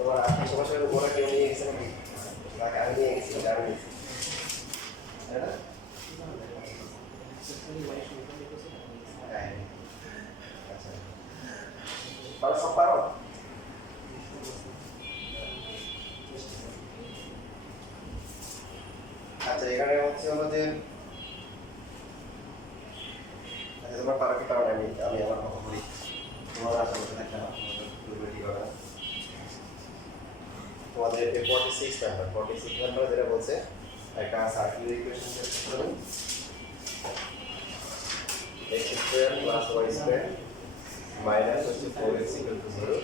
তোমার আশেপাশের ওরা কেউ নিয়ে গেছে নাকি? নাকি আমি নিয়ে গেছি, আমি নিয়েছি, তাই না? আচ্ছা, পারো, সব পারো? আচ্ছা, এখানে হচ্ছে হলো যে তোমার পারো কি পারো না, আমি আমার কথা বলি, তোমার আশেপাশে থাকতে না ঠিক হবে না। তোমাদের 46 নাম্বার যেটা বলছে একটা সার্কুলার ইকুয়েশন তৈরি করুন, x square plus y square minus হচ্ছে 4x ইকুয়াল টু 0,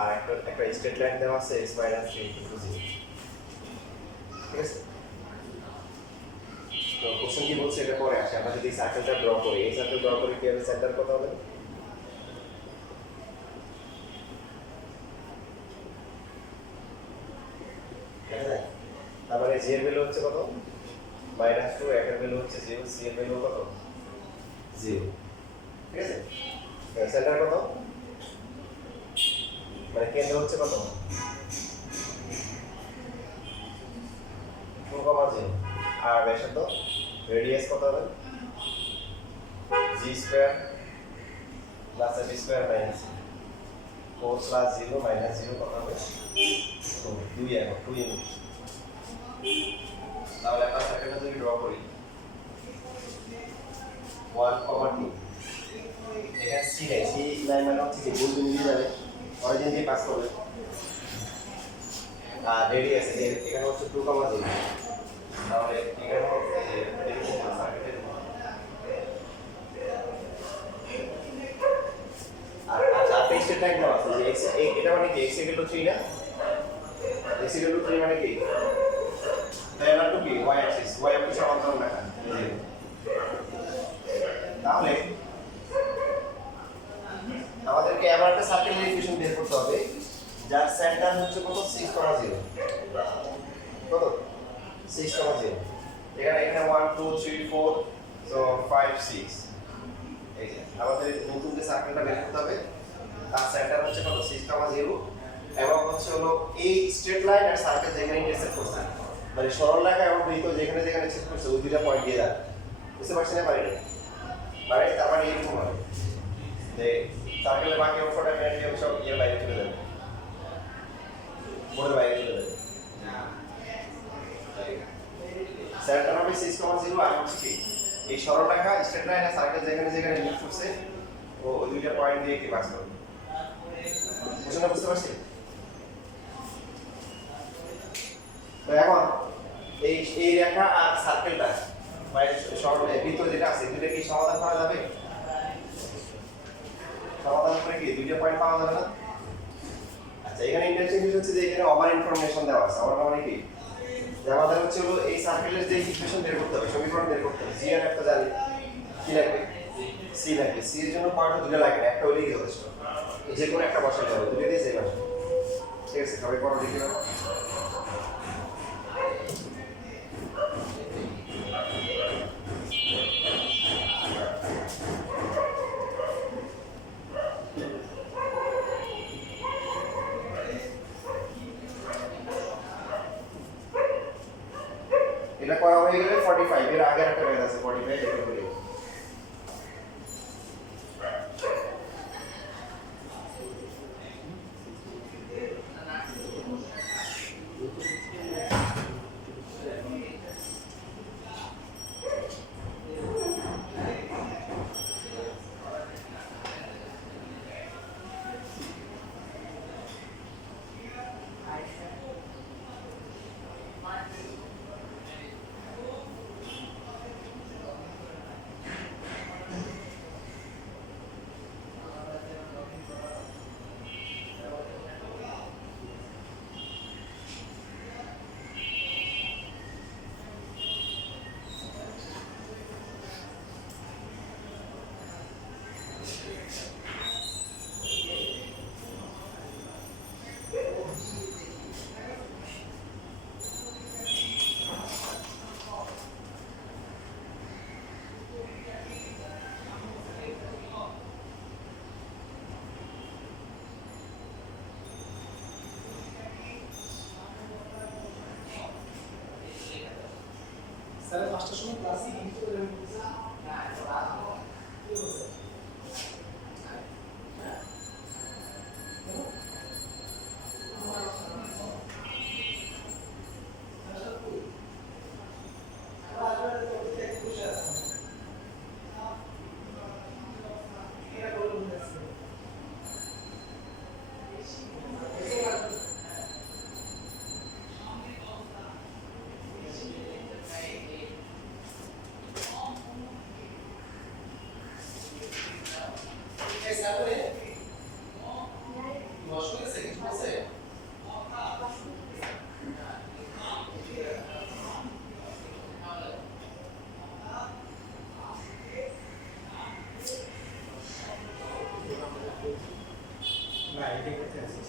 আর একটা স্ট্রেট লাইন দেওয়া আছে x মাইনাস 3 ইকুয়াল টু 0। ঠিক আছে, তো কোশ্চেন কি বলছে এটা পরে আসে। আমরা যদি সার্কেলটা ড্র করি, এই সার্কেল ড্র করে কি হবে, সেন্টার কত হবে? তার মানে জি এর ভ্যালু হচ্ছে কত? -2, এক এর ভ্যালু হচ্ছে 0, সি এর ভ্যালু কত? 0। ঠিক আছে, সেন্টার কত? মানে কেন্দ্র হচ্ছে কত? 4,0। আর ব্যাসার্ধ রেডিয়াস কত হবে? জি স্কয়ার প্লাস এ স্কয়ার মাইনাস 4 প্লাস 0 মাইনাস 0 কত হবে? 2 এখন 2 ইউনিট। তাহলে আমরা সার্কেলটা যদি ড্র করি 1,2, এখানে সি নাই, সি লাইন মানে হচ্ছে কি মূল বিন্দু দিয়ে যাবে, অরিজিন দিয়ে পাস করবে, আর রেডিয়াস এখানে হচ্ছে 2,0। তাহলে এখানে হচ্ছে এরকম সার্কেটের আর আচ্ছা স্টেট লাইন দেওয়া আছে যে x, এটা মানে কি x ইকুয়াল টু 3 না? x ইকুয়াল টু 3 মানে কি? প্যারালাল টু কি y অ্যাক্সিস, y অ্যাক্সিস সমান্তরাল রেখা। তাহলে আমাদেরকে এবার একটা সার্কেলের ইকুয়েশন বের করতে হবে যার সেন্টার হচ্ছে কত? 6,0। কত? 6,0। এখানে 1 2 3 4 সো 5 6। এই যে আমাদের নতুন যে সার্কেলটা বের করতে হবে তার সেন্টার হচ্ছে কত? 6,0 এবং হচ্ছে হলো এই স্ট্রেট লাইন আর সার্কেল যেখানে ইন্টারসেক্ট করছে, মানে সরল রেখা এবং বৃত্ত যেখানে যেখানে ছেদ করছে ওই দুইটা পয়েন্ট দিয়ে দাও। বুঝতে পারছেন না? মানে তার মানে এরকম হবে যে সার্কেলের বাকি অংশটা মেরে সব ইয়ে বাইরে চলে যাবে, বোর্ডের বাইরে চলে যাবে। সেন্টার হবে 6,0 আর হচ্ছে কি এই সরল রেখা স্ট্রেট লাইন আর সার্কেল যেখানে যেখানে মিট করছে ও ওই দুইটা পয়েন্ট দিয়ে কি পাস করবে। বুঝতে পারছি? তো এখন এই রেখা আর সার্কেলটা মানে সরল বৃত্ত যেটা আছে দুইটা কি সমাধান করা যাবে? সমাধান করে কি দুইটা পয়েন্ট পাওয়া যাবে না? আচ্ছা, এখানে ইন্টারেস্টিং বিষয় হচ্ছে যে এখানে ওভার ইনফরমেশন দেওয়া আছে। ওভার মানে কি যে আমাদের হচ্ছে হলো এই সার্কেলের যে ইকুয়েশন বের করতে হবে, সমীকরণ বের করতে হবে, জি আর একটা জানি কি লাগবে, সি লাগবে। সি এর জন্য পয়েন্ট দুটো লাগে না, একটা হলেই যথেষ্ট, যে কোনো একটা বসাতে হবে, দুটো দিয়ে সেম আসবে। ঠিক আছে, সবাই পড়ো দেখি না। এটা করা হয়ে গেলে 45 এর আগে একটা ম্যাথ আছে 45 এটা করি। না এটা করতে আছে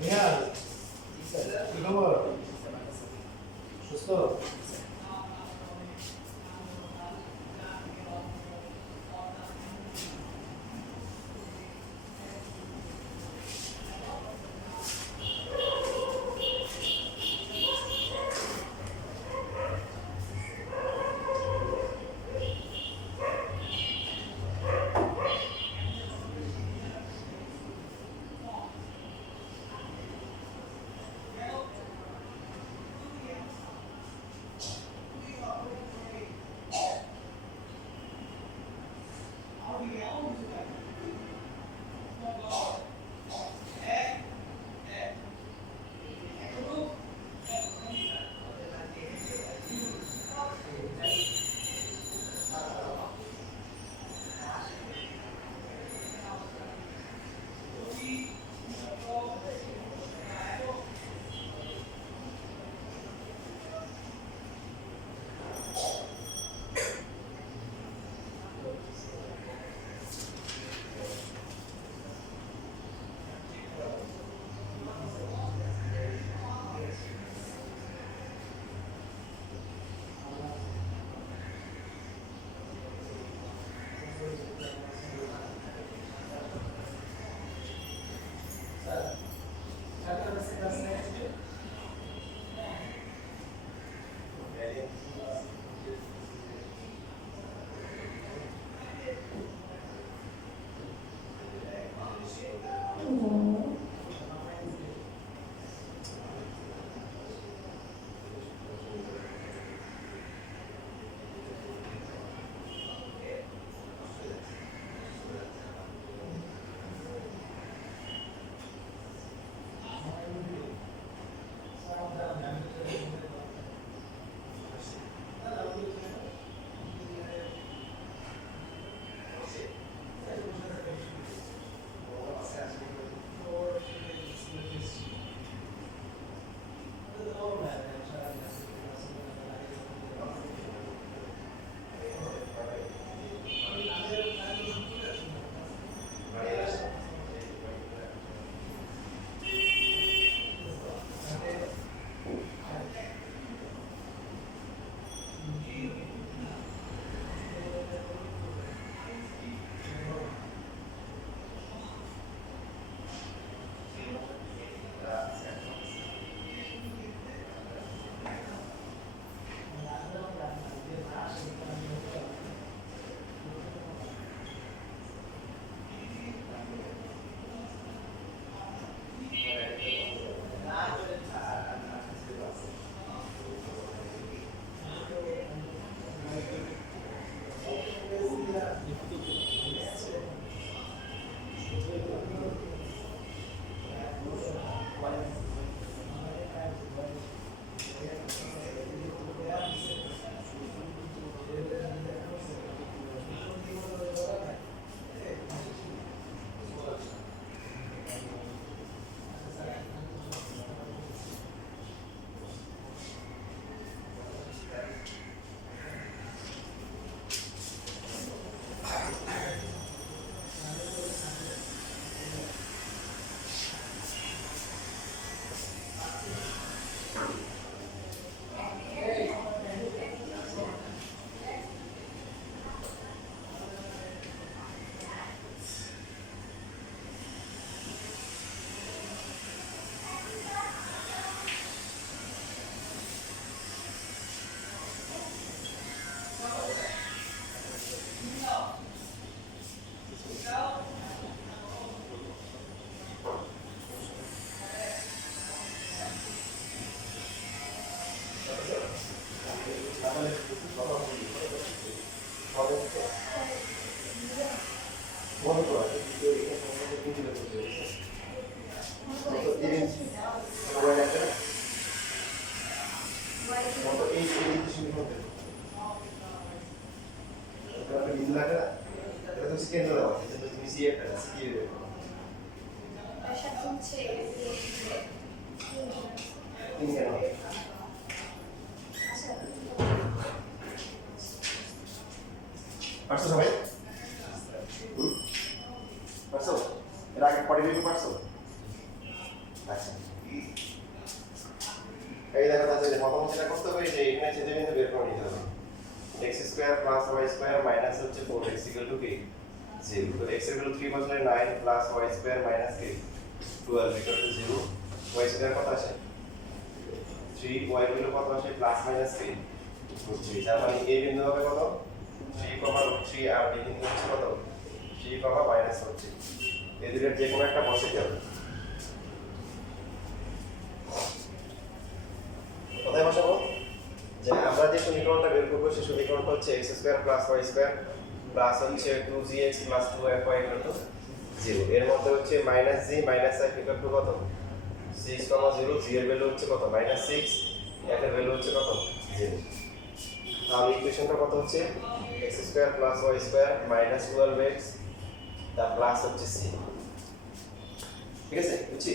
নিহাল কি খবর সুস্থ 3 কেন হবে পারছো সবাই পারছো এর আগে পড়ে নিতে পারছো আচ্ছা এই দেখো তাহলে যে প্রথম যেটা করতে হবে যে এখানে ছেদে বিন্দু বের করে নিতে হবে x square plus y square minus হচ্ছে 4x ইকুয়াল টু কি 0 তো x এর ভ্যালু 3 বসলে 9 প্লাস y স্কয়ার মাইনাস কি 12 ইকুয়াল টু 0 y স্কয়ার কত আসে 3 y ভ্যালু কত আসে প্লাস মাইনাস কি 3 তার মানে a বিন্দু হবে কত 3 আর b বিন্দু হচ্ছে কত 3 মাইনাস হচ্ছে এই দুটোর যে কোনো একটা বসে যাবে কোথায় বসাবো যে আমরা যে সমীকরণটা বের করব সেই সমীকরণটা হচ্ছে x square plus y square plus হচ্ছে 2gx plus 2fy equal to 0 এর মধ্যে হচ্ছে minus g minus f equal to কত 6, 0 g এর ভ্যালু হচ্ছে কত মাইনাস 6 f এর ভ্যালু হচ্ছে কত 0 তাহলে ইকুয়েশনটা কত হচ্ছে x square plus y square minus 12x দা প্লাস হচ্ছে c ঠিক আছে বুঝছি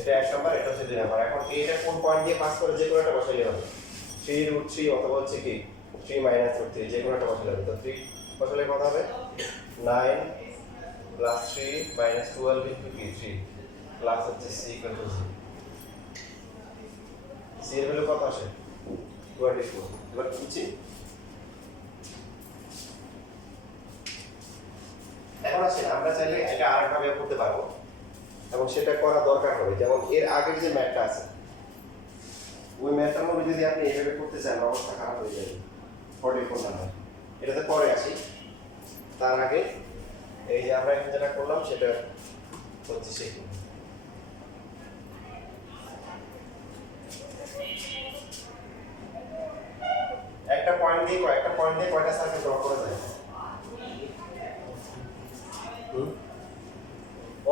এটা এক নাম্বার এটা হচ্ছে দুই নাম্বার এখন এইটা কোন পয়েন্ট দিয়ে পাস করে যে কোনো একটা বসাইলে হবে 3√3 অথবা হচ্ছে কি 3 মাইনাস √3 যে কোনো একটা বসাইলে হবে তো 3 বসালে কত হবে 9 প্লাস 3 মাইনাস 12 ইনটু কি 3 প্লাস হচ্ছে c ইকুয়াল টু 0 c এর ভ্যালু কত আসে 24 এবার বুঝছি এখন আসেন আমরা চাইলে এটা আরেকভাবে করতে পারবো এবং সেটা করা দরকার হবে যেমন এর আগের যে ম্যাথটা আছে ওই ম্যাথটার মধ্যে যদি আপনি এইভাবে করতে চান অবস্থা খারাপ হয়ে যাবে 44 নাম্বার এটাতে পরে আসি তার আগে এই যে আমরা এখন যেটা করলাম সেটা হচ্ছে সেই একটা পয়েন্ট দিয়ে কয়টা সার্কেল ড্র করা যায়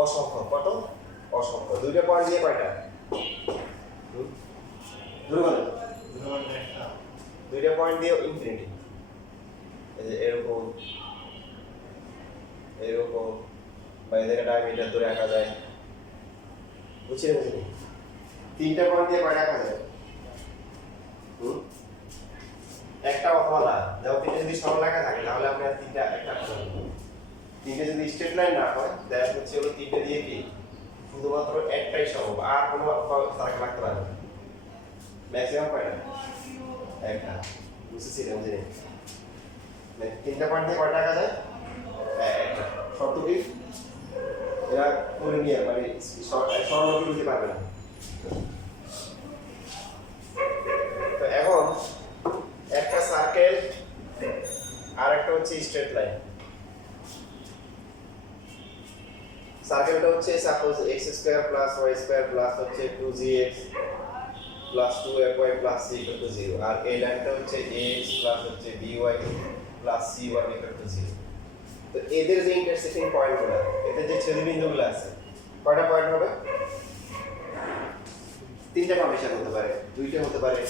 অসংখ্য কত অসংখ্য দুইটা পয়েন্ট দিয়ে কয়টা দুইটা পয়েন্ট দিয়ে ইনফিনিটি এই যে এরকম এরকম বা এদের ডায়ামিটার ধরে আঁকা যায় বুঝছেন বুঝলি তিনটা পয়েন্ট দিয়ে কয়টা আঁকা যায় একটা অথবা না যেমন তিনটা যদি সরল রেখা থাকে তাহলে আপনি আর তিনটা একটা তিনটে যদি স্ট্রেট লাইন না হয় তাহলে হচ্ছে হলো তিনটে দিয়ে কি শুধুমাত্র একটাই সম্ভব আর কোনো সার্কেল রাখতে পারবে না ম্যাক্সিমাম কয়টা একটা বুঝেছিলাম যে তিনটা পয়েন্ট দিয়ে কয়টা আঁকা যায় একটা শর্ত কি এরা করে নিয়ে মানে সরলরূপে নিতে পারবে না তো এখন একটা সার্কেল আর একটা হচ্ছে স্ট্রেট লাইন সার্কেলটা হচ্ছে suppose x square plus y square plus হচ্ছে 2gx plus 2fy plus c equal to 0 আর এই লাইনটা হচ্ছে ax প্লাস হচ্ছে by plus c1 equal to 0 তো এদের যে ইন্টারসেক্টিং পয়েন্টগুলো এদের যে ছেদবিন্দুগুলো আছে কয়টা পয়েন্ট হবে তিনটা কন্ডিশন হতে পারে দুইটা হতে পারে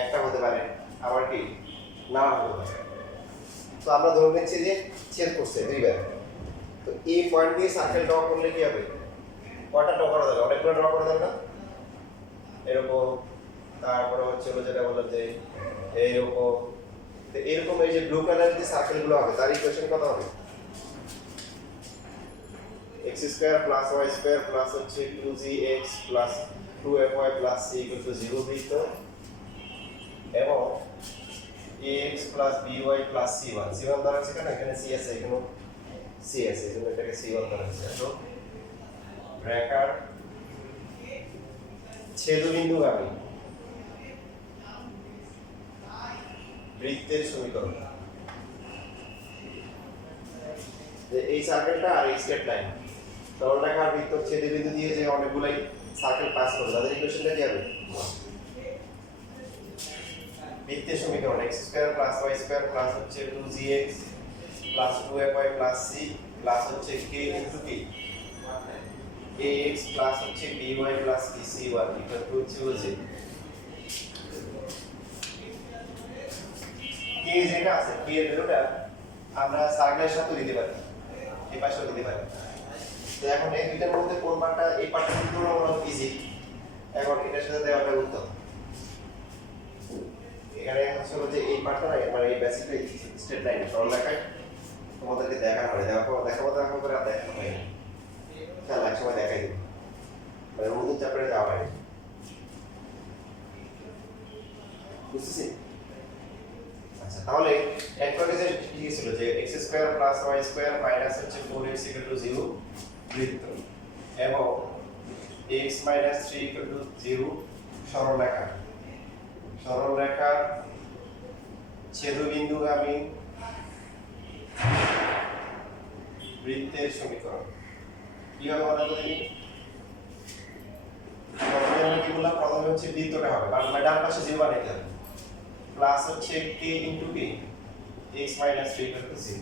একটা হতে পারে আবার কি না হতে পারে তো আমরা ধরে নিচ্ছি যে ছেদ করছে দুইবার তো এই পয়েন্ট দিয়ে সার্কেল ড্র করলে কি হবে কয়টা ড্র করা যাবে অনেকগুলো ড্র করা যাবে না এরকম তারপরে হচ্ছে যেটা বললাম যে এইরকম তো এরকম এই যে ব্লু কালারের যে সার্কেলগুলো হবে তার ইকুয়েশন কত হবে x square plus y square plus হচ্ছে 2gx plus 2fy plus c equal to 0 বৃত্ত এবং ax plus by plus c1 c1 ধরা আছে কেন এখানে c আছে এখানে c আছে এজন্য এটাকে c1 ধরা আছে তো রেখার ছেদবিন্দুগামী বৃত্তের সমীকরণ যে এই সার্কেলটা আর এই স্ট্রেট লাইন সরল রেখার বৃত্তর ছেদবিন্দু দিয়ে যে অনেকগুলাই সার্কেল পাস করে তাদের ইকুয়েশনটা কি হবে বৃত্তের সমীকরণ x square plus y square plus হচ্ছে 2gx plus 2fy plus c plus হচ্ছে k into p ax plus হচ্ছে by plus c1 equal to হচ্ছে k যেটা আছে k এর ভ্যালুটা আমরা সার্কেলের সাথে দিতে পারি এই পাশেও দিতে পারি তো এখন এই দুইটার মধ্যে কোন পার্টটা এই পার্টটা কিন্তু আমরা ইজি এখন এটার সাথে দেওয়াটা উত্তম। এখানে হচ্ছে হলো যে এই পার্টটা না মানে এই বেসিকটা স্ট্রেট লাইন সরল রেখায় তোমাদেরকে দেখানো হয়, দেখাবো করে আর দেখানো হয় না। খেয়াল এক সময় দেখাই দেবো, মানে নতুন চ্যাপ্টারে যাওয়া হয়। বুঝতেছি? আচ্ছা, তাহলে একবারে যে কি ছিল যে x square plus y square minus হচ্ছে 4x 0 বৃত্ত এবং x 3 0 সরল রেখা ছেদবিন্দুগামী বৃত্তের সমীকরণ। কিভাবে মনে করি? প্রথমে আমি কি বললাম? প্রথমে হচ্ছে বৃত্তটা হবে, কারণ ডান পাশে 0 বানাইতে হবে। প্লাস হচ্ছে k into k x 3 0।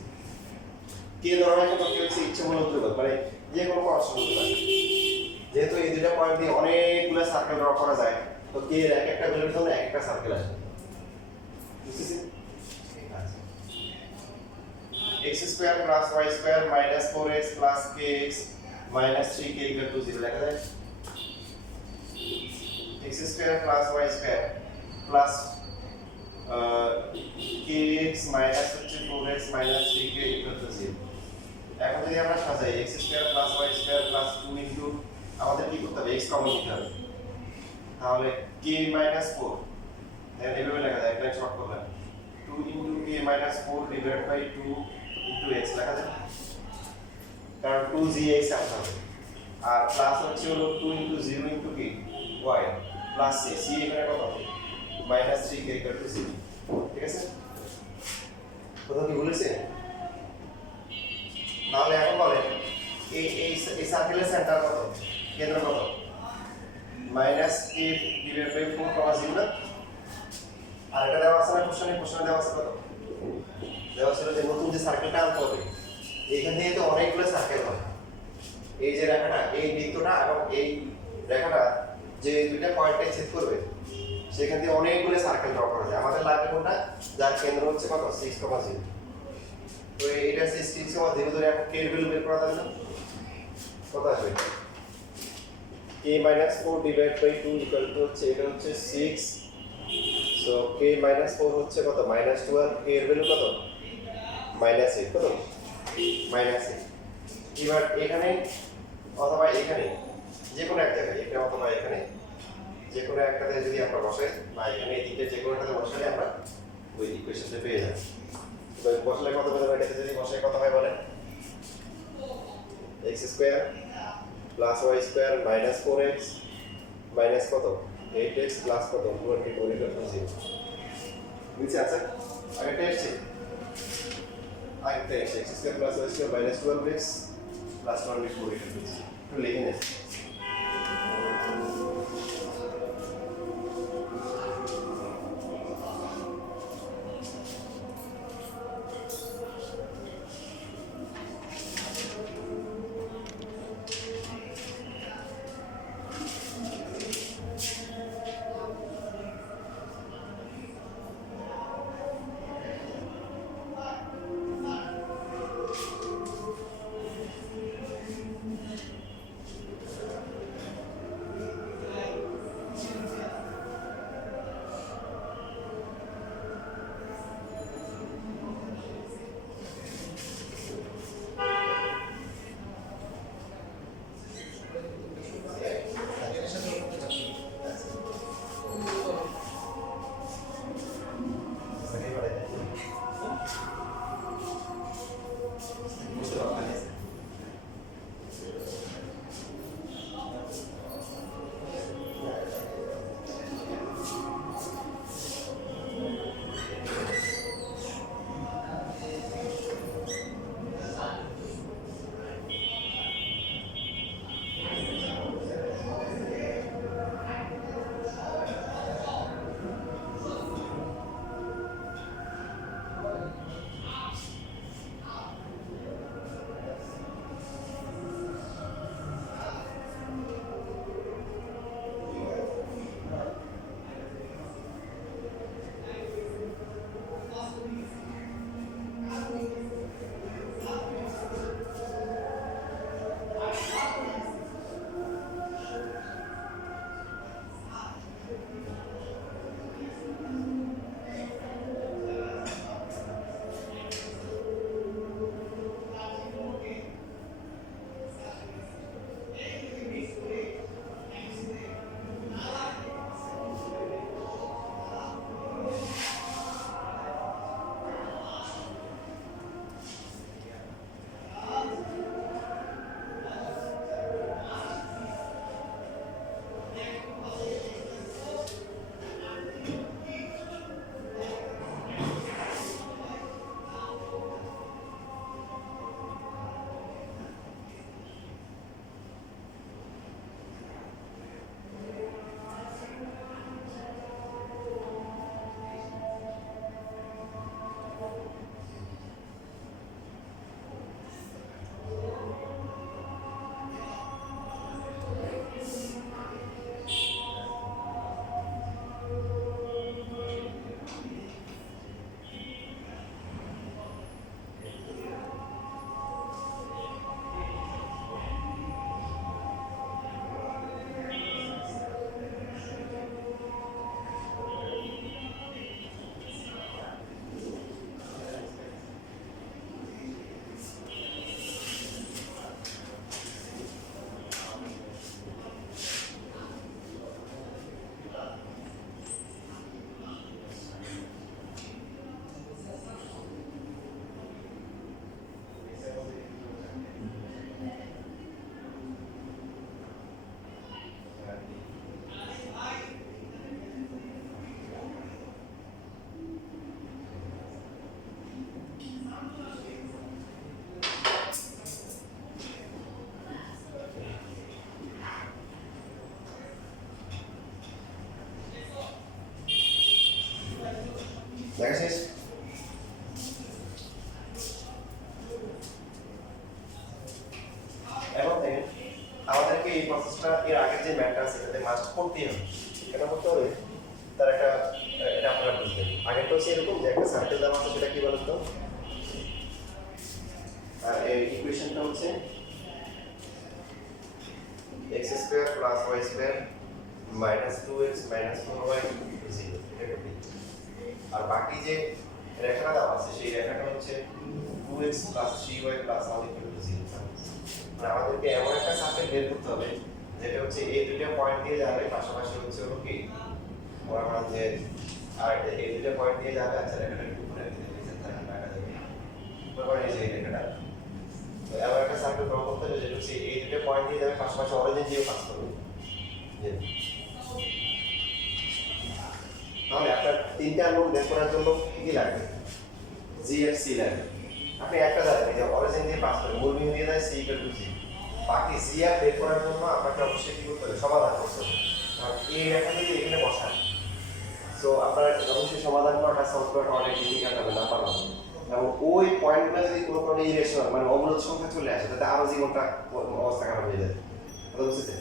k ধরনের কত কি হচ্ছে ইচ্ছামূলক ধ্রুবক, মানে যে কোনো কনস্ট্যান্ট হতে পারে। যেহেতু এই দুটো পয়েন্ট দিয়ে অনেকগুলো সার্কেল ড্র করা যায়, তো k এর এক একটা ভ্যালুর জন্য এক একটা সার্কেল আসবে। বুঝতেছেন? আচ্ছা, x square plus y square minus 4x plus kx minus 3k 0 লেখা যায়। x square plus y square plus kx minus হচ্ছে 4x মাইনাস 3k 0। এখন যদি আমরা সাজাই x square plus y square plus 2 into আমাদের কি করতে হবে? x কমন নিতে হবে, তাহলে k মাইনাস 4 দেন এভাবে লেখা যায়, একটা শর্ট করলাম 2 into k minus 4 divided by 2 into x লেখা যায়, কারণ 2gx আসতে হবে। আর প্লাস হচ্ছে হলো 2 into 0 into k y plus c এখানে কত মাইনাস 3k 0। ঠিক আছে? কোথাও কি বলেছে? তাহলে এখন বলেন এই সার্কেলের সেন্টার কত, কেন্দ্র কত? মাইনাস k ডিভাইডেড বাই 4 0 না? আর এটা দেওয়া আছে না কোশ্চেনে দেওয়া আছে কত? দেওয়া ছিল যে নতুন যে সার্কেলটা আনতে হবে, এইখান থেকে তো অনেকগুলো সার্কেল হয়। এই যে রেখাটা, এই বৃত্তটা এবং এই রেখাটা যে দুইটা পয়েন্টে ছেদ করবে, সেখান থেকে অনেকগুলো সার্কেল ড্র করা যায়। আমাদের লাগবে কোনটা? যার কেন্দ্র হচ্ছে কত? 6, 0। তো এটা 6, 0 ধরে এখন k এর ভ্যালু বের করা যাবে না? কত আসবে? k 4 divide by 2 equal to হচ্ছে এটা হচ্ছে 6। সো k 4 হচ্ছে কত? -12। k এর ভ্যালু কত? -8। কত? -8। এবার এখানে অথবা এখানে যে কোনো এক জায়গায়, এখানে অথবা এখানে যে কোনো একটাতে যদি আমরা বসাই, বা এখানে এই দিকে যে কোনোটাতে বসালে আমরা ওই ইকুয়েশনটা পেয়ে যাব। তো বসালে কত পেতে পারি? এটাতে যদি বসাই কত হয় বলেন? x square plus y square minus 4x minus কত? 8x প্লাস কত? 24 ইকুয়াল 0। বুঝছি? আচ্ছা, আগেরটা এসছে, আগেরটা এসছে x square plus y square minus 12x plus 24 equal 0। একটু লিখে নেন। দেখা শেষ। এখন দেখেন আমাদেরকে এই প্রসেসটা এর আগের যে ম্যাথটা আছে এটাতে মাস্ট করতেই হবে। এটা করতে হবে তার একটা এটা আপনারা বুঝবেন। আগেরটা হচ্ছে এরকম যে একটা সার্কেল দেওয়া আছে সেটা কি বলেন তো, আর এই ইকুয়েশনটা হচ্ছে x square plus y square minus 2x minus 4y 0 এটা করতে। আর বাকি যে রেখাটা দেওয়া আছে সেই রেখাটা হচ্ছে 2x plus 3y plus r equal to 0। মানে আমাদেরকে এমন একটা সার্কেল বের করতে হবে যেটা হচ্ছে এই দুটো পয়েন্ট দিয়ে যাবে, পাশাপাশি হচ্ছে হলো কি মনে করেন যে আর এই দুটো পয়েন্ট দিয়ে যাবে। আচ্ছা রেখাটা একটু উপরে দিতে থাকে টাকা যাবে মনে করেন এই যে রেখাটা, তো এমন একটা সার্কেল ড্র করতে হবে যেটা হচ্ছে এই দুটো পয়েন্ট দিয়ে যাবে, পাশাপাশি অরিজিন দিয়েও কাজ করবে। তাহলে আপনার তিনটা নোট বের করার জন্য কি লাগবে? জি আর সি লাগবে। আপনি একটা জানেন এই যে অরিজিন দিয়ে পাস করে মূল বিন্দু দিয়ে দেয় সি ইকুয়াল টু জি। বাকি জি আর বের করার জন্য আপনাকে অবশ্যই কি করতে হবে? সমাধান করতে হবে। কারণ এই রেখা যদি এখানে বসান সো আপনার অবশ্যই সমাধান করাটা সলভ করাটা অনেক ডিফিকাল্ট হবে না পারলাম। এবং ওই পয়েন্টগুলো যদি কোনো কারণে ইরেশনাল মানে অবরোধ সংখ্যা চলে আসে তাতে আরো জীবনটা অবস্থা খারাপ হয়ে যায়। কথা বুঝতে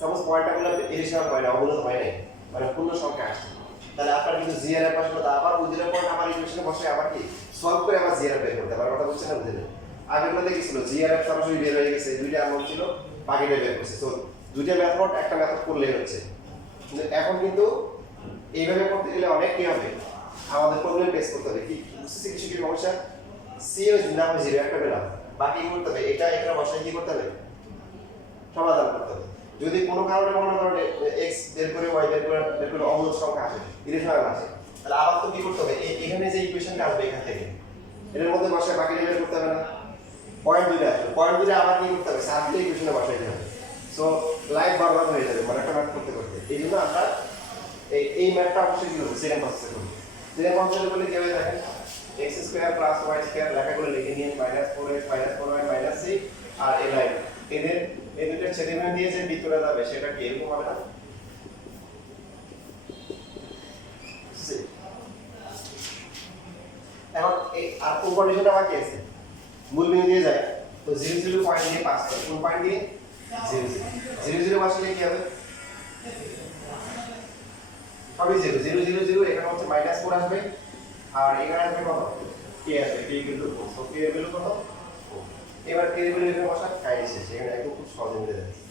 সাপোজ পয়েন্টগুলো ইরেশনাল হয় না, অবরোধ হয় নাই, মানে পূর্ণ সংখ্যা আসছে, তাহলে আপনার কিন্তু জি এর পাশে আবার উজিরের পয়েন্ট আমার ইকুয়েশনে বসে আবার কি সলভ করে আবার জি এর বের করতে পারবে। কথা বুঝছেন না? বুঝলেন? আগেগুলোতে কি ছিল জি এর সরাসরি বের হয়ে গেছে, দুইটা আননোন ছিল, বাকিটা বের করছে। তো দুইটা মেথড একটা মেথড করলেই হচ্ছে। কিন্তু এখন কিন্তু এইভাবে করতে গেলে অনেক কি হবে, আমাদের প্রবলেম ফেস করতে হবে। কি বুঝতেছি কিছু কি সমস্যা? সি ও না হয় জিরো একটা পেলাম, বাকি কি করতে হবে? এটা এখানে বসায় কি করতে হবে? সমাধান করতে হবে। যদি কোনো কারণে মনে করেন এক্স বের করে ওয়াই বের করে অমূলক সংখ্যা আসে, ইরেশনাল আসে, তাহলে আবার তো কি করতে হবে? এখানে যে ইকুয়েশনটা আসবে এখান থেকে এর মধ্যে বসায় বাকিটা বের করতে হবে না? পয়েন্ট দুইটা আসবে, পয়েন্ট দুইটা আবার কি করতে হবে? সার্কেল ইকুয়েশনে বসাইতে হবে। সো লাইফ বারবার হয়ে যাবে মানে একটা ম্যাথ করতে করতে। এই জন্য আমরা এই ম্যাথটা অবশ্যই কি হবে? সেকেন্ড প্রসেসে করব। সেকেন্ড প্রসেসে করলে কি হবে দেখেন, x square plus y square লেখাগুলো লিখে নিয়ে -4x -4y - 6 আর এই লাইন এদের এই দুটো ছেলেমেয়ে দিয়ে যে ভিতরে যাবে সেটা কি এরকম হবে না? এখন এই আর কোন কন্ডিশনটা বাকি আছে? মূল বিন্দু দিয়ে যায় তো 0 0 পয়েন্ট দিয়ে পাস করে, কোন পয়েন্ট দিয়ে? 0 0 0 বসালে কি হবে? সবই 0 0 0 0 এখানে হচ্ছে -4 আসবে আর এখানে আসবে কত? k আসবে, k কিন্তু 4। সো k এর ভ্যালু কত? 4। এবার k এর ভ্যালু এখানে বসা কাজ শেষ। এখানে একদম খুব সহজে মিলে যাচ্ছে।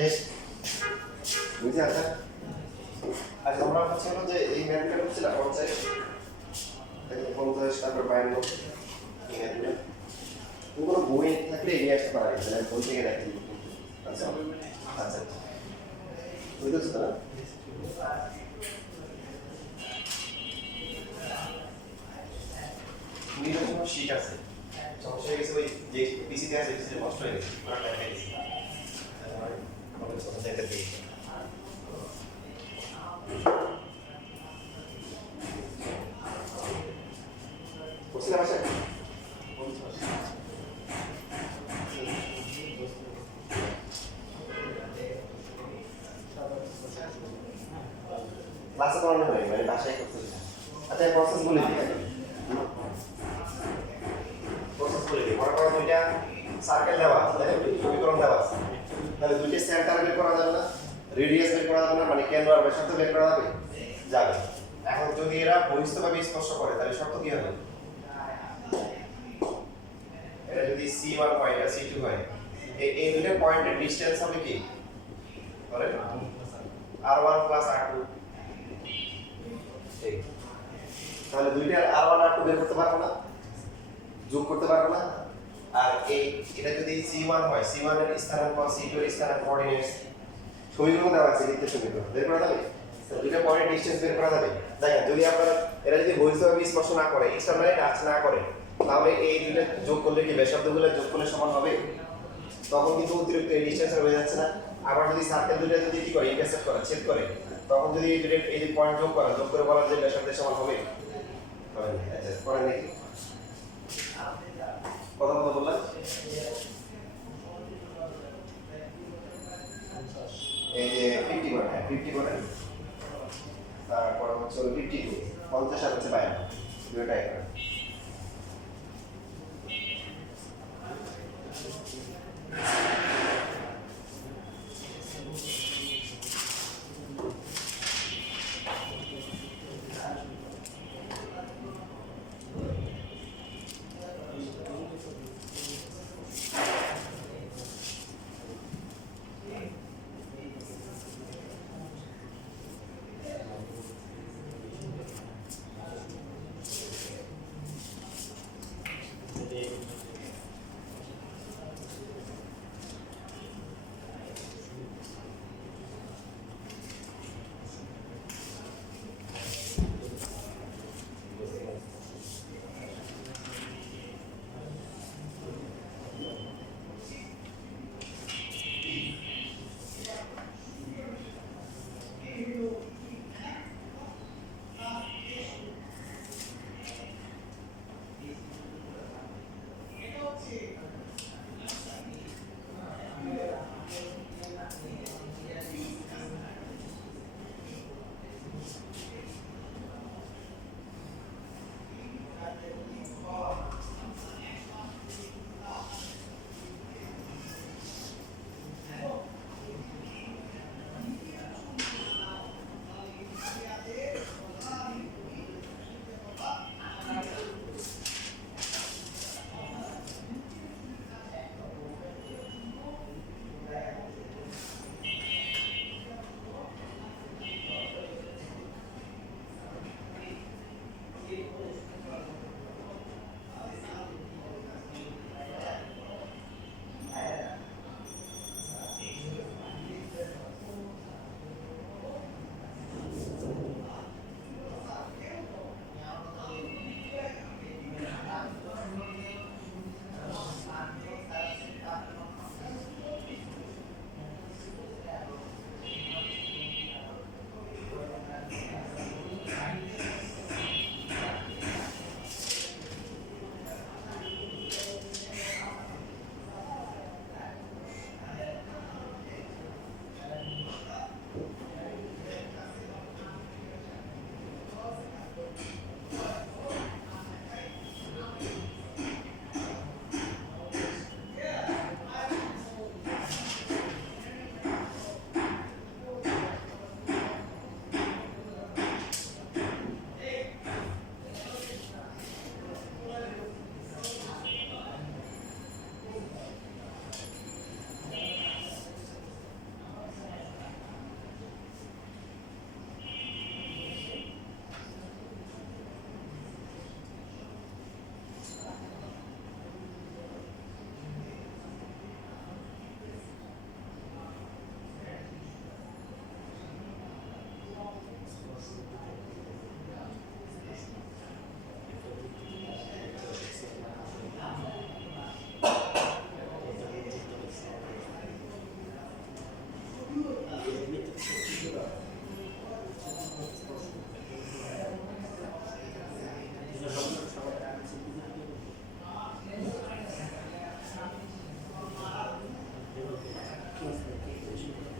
শেষ বুঝে আচ্ছা আচ্ছা আমরা হচ্ছে হলো যে এই ম্যাথটা করছিলাম 50 তারপর 52 এই ম্যাথগুলো কোনো বই থাকলে এগিয়ে আসতে পারে তাহলে বই থেকে দেখি আচ্ছা আচ্ছা বুঝতে তো না নিজের কোনো শিট আছে সমস্যা হয়ে গেছে ওই যে পিসিতে আছে পিসিতে নষ্ট হয়ে গেছে পুরো টাইম হয়ে গেছে আমাদের সমস্যা এটা দিয়ে বুঝতে পারছেন ক্লাসে পড়ানো হয় মানে বাসায় করতে আচ্ছা প্রসেস বলে দিই প্রসেস বলে দিই মনে করো দুইটা সার্কেল দেওয়া আছে সমীকরণ দেওয়া আছে তাহলে দুইটা সেন্টার বের করা যাবে না রেডিয়াস বের করা যাবে না মানে কেন্দ্র আর ব্যাসার্ধ বের করা যাবে যাবে এখন যদি এরা বহিস্থভাবে স্পর্শ করে তাহলে শর্ত কি হবে এটা যদি C1 হয় এটা C2 হয় এই দুটো পয়েন্টের ডিসটেন্স হবে কি বলে R1 R2 ঠিক তাহলে দুইটার R1 R2 বের করতে পারবো না যোগ করতে পারবো না আর এই এটা যদি C1 হয় C1 এর স্থানাঙ্ক C2 এর স্থানাঙ্ক কোঅর্ডিনেটস সমীকরণ দেওয়া আছে লিখতে সমীকরণ বের করা যাবে দুইটা পয়েন্ট ডিসটেন্স বের করা যাবে দেখেন যদি আপনারা এরা যদি বহিস্থভাবে স্পর্শ না করে এক্সটারনালি টাচ না করে তাহলে এই দুটো যোগ করলে কি ব্যাসার্ধগুলো যোগ করলে সমান হবে তখন কিন্তু অতিরিক্ত এই ডিসটেন্স হয়ে যাচ্ছে না আবার যদি সার্কেল দুটো যদি কি করে ইন্টারসেক্ট করে ছেদ করে তখন যদি এই দুটো এই পয়েন্ট যোগ করে বলা যায় ব্যাসার্ধের সমান হবে হবে না আচ্ছা পরে দেখি কথা বললাম এই যে 50 করে 50 করে তারপর হচ্ছে 52 50 আর হচ্ছে 52 দুটোটাই করে বেশি